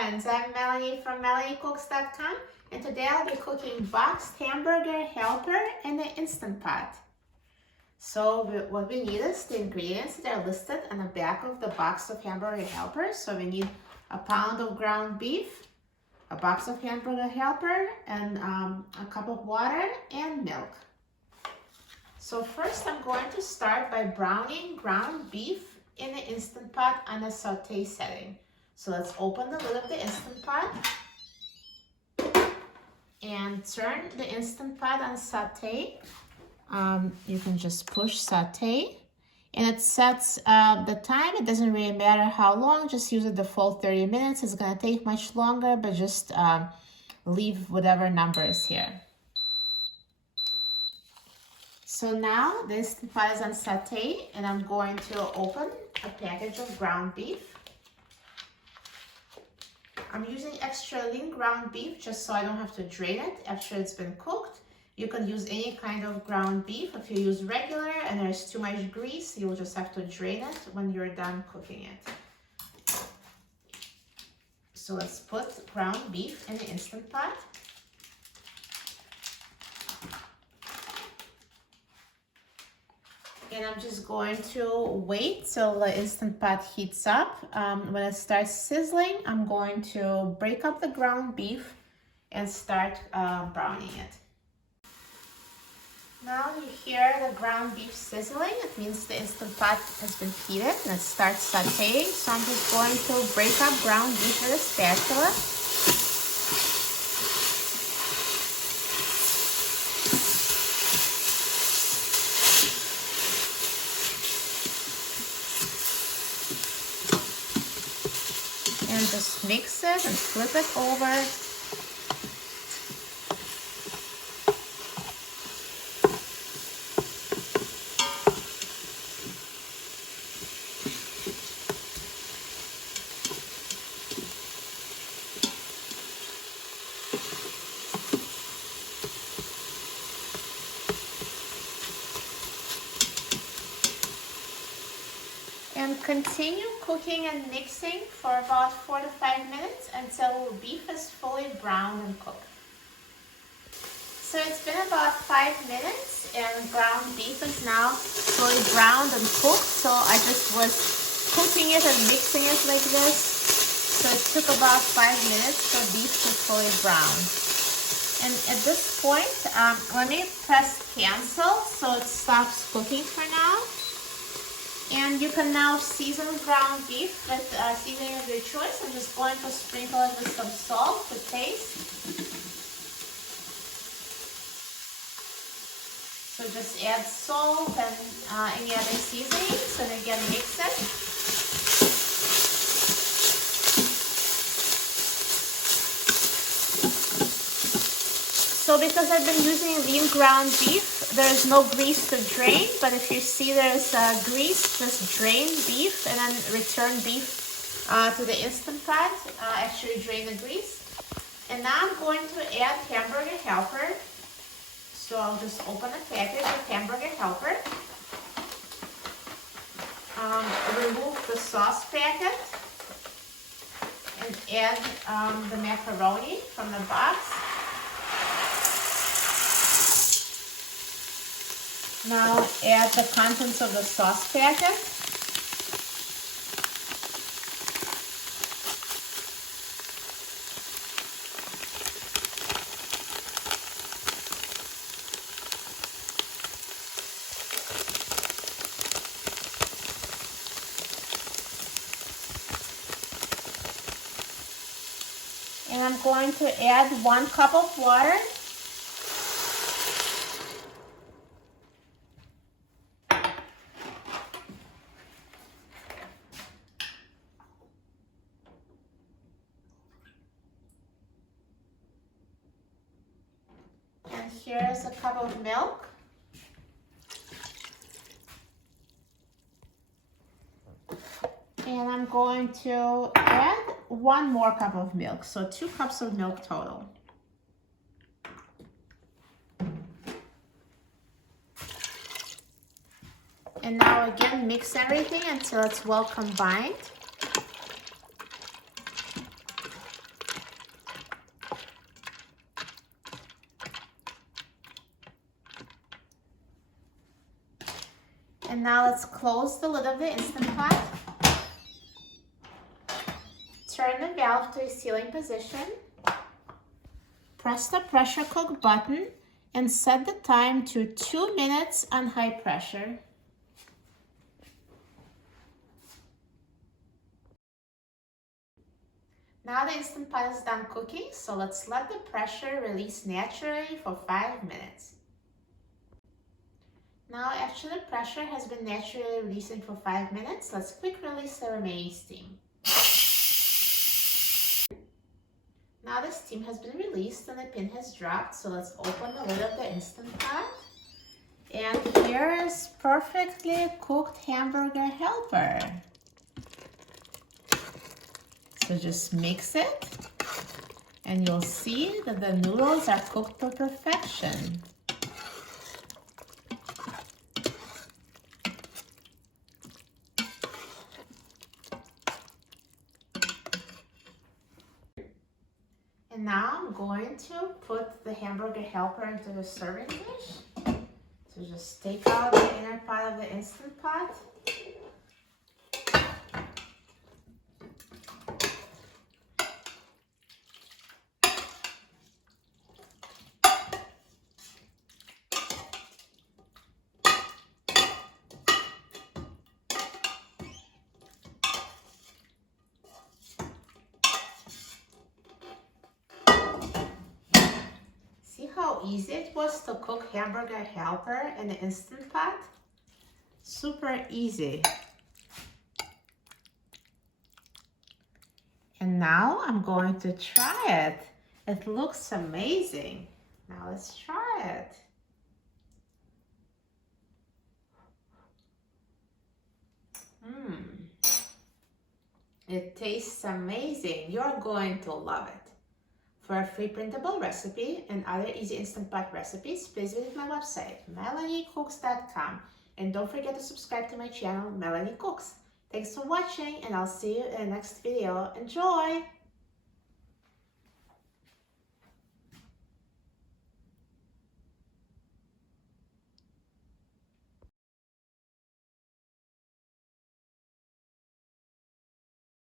friends, I'm Melanie from MelanieCooks.com, and today I'll be cooking boxed Hamburger Helper in the Instant Pot. So what we need is the ingredients that are listed on the back of the box of Hamburger Helper. So we need a pound of ground beef, a box of Hamburger Helper, and a cup of water and milk. So first I'm going to start by browning ground beef in the Instant Pot on a saute setting. So let's open the lid of the Instant Pot and turn the Instant Pot on saute. You can just push saute and it sets the time. It doesn't really matter how long, just use the default 30 minutes. It's gonna take much longer, but just leave whatever number is here. So now the Instant Pot is on saute and I'm going to open a package of ground beef. I'm using extra lean ground beef just so I don't have to drain it after it's been cooked. You can use any kind of ground beef. If you use regular and there's too much grease, you'll just have to drain it when you're done cooking it. So let's put ground beef in the Instant Pot. And I'm just going to wait till the Instant Pot heats up. When it starts sizzling, I'm going to break up the ground beef and start browning it. Now you hear the ground beef sizzling. It means the Instant Pot has been heated and it starts sauteing. So I'm just going to break up ground beef with a spatula. And just mix it and flip it over. And continue cooking and mixing for about 4 to 5 minutes until beef is fully browned and cooked. So it's been about 5 minutes and ground beef is now fully browned and cooked. So I just was cooking it and mixing it like this. So it took about 5 minutes for beef to fully brown. And at this point, let me press cancel so it stops cooking for now. And you can now season ground beef with seasoning of your choice. I'm just going to sprinkle it with some salt to taste. So just add salt and any other seasonings and again mix it. So because I've been using lean ground beef, there's no grease to drain, but if you see there's grease, just drain beef and then return beef to the Instant Pot after you drain the grease. And now I'm going to add Hamburger Helper. So I'll just open a package of Hamburger Helper. Remove the sauce packet and add the macaroni from the box. Now add the contents of the sauce packet. And I'm going to add 1 cup of water. Here's a cup of milk. And I'm going to add 1 more cup of milk, so 2 cups of milk total. And now again, mix everything until it's well combined. And now let's close the lid of the Instant Pot. Turn the valve to a sealing position. Press the pressure cook button and set the time to 2 minutes on high pressure. Now the Instant Pot is done cooking, so let's let the pressure release naturally for 5 minutes. Now after the pressure has been naturally releasing for 5 minutes, let's quick release the remaining steam. Now the steam has been released and the pin has dropped, so let's open the lid of the Instant Pot. And here is perfectly cooked Hamburger Helper. So just mix it and you'll see that the noodles are cooked to perfection. And now I'm going to put the Hamburger Helper into the serving dish. So just take out the inner part of the Instant Pot. See how easy it was to cook Hamburger Helper in the Instant Pot? Super easy. And now I'm going to try it. It looks amazing. Now let's try it. It tastes amazing. You're going to love it. For a free printable recipe and other easy Instant Pot recipes, please visit my website, melaniecooks.com. And don't forget to subscribe to my channel, Melanie Cooks. Thanks for watching, and I'll see you in the next video. Enjoy!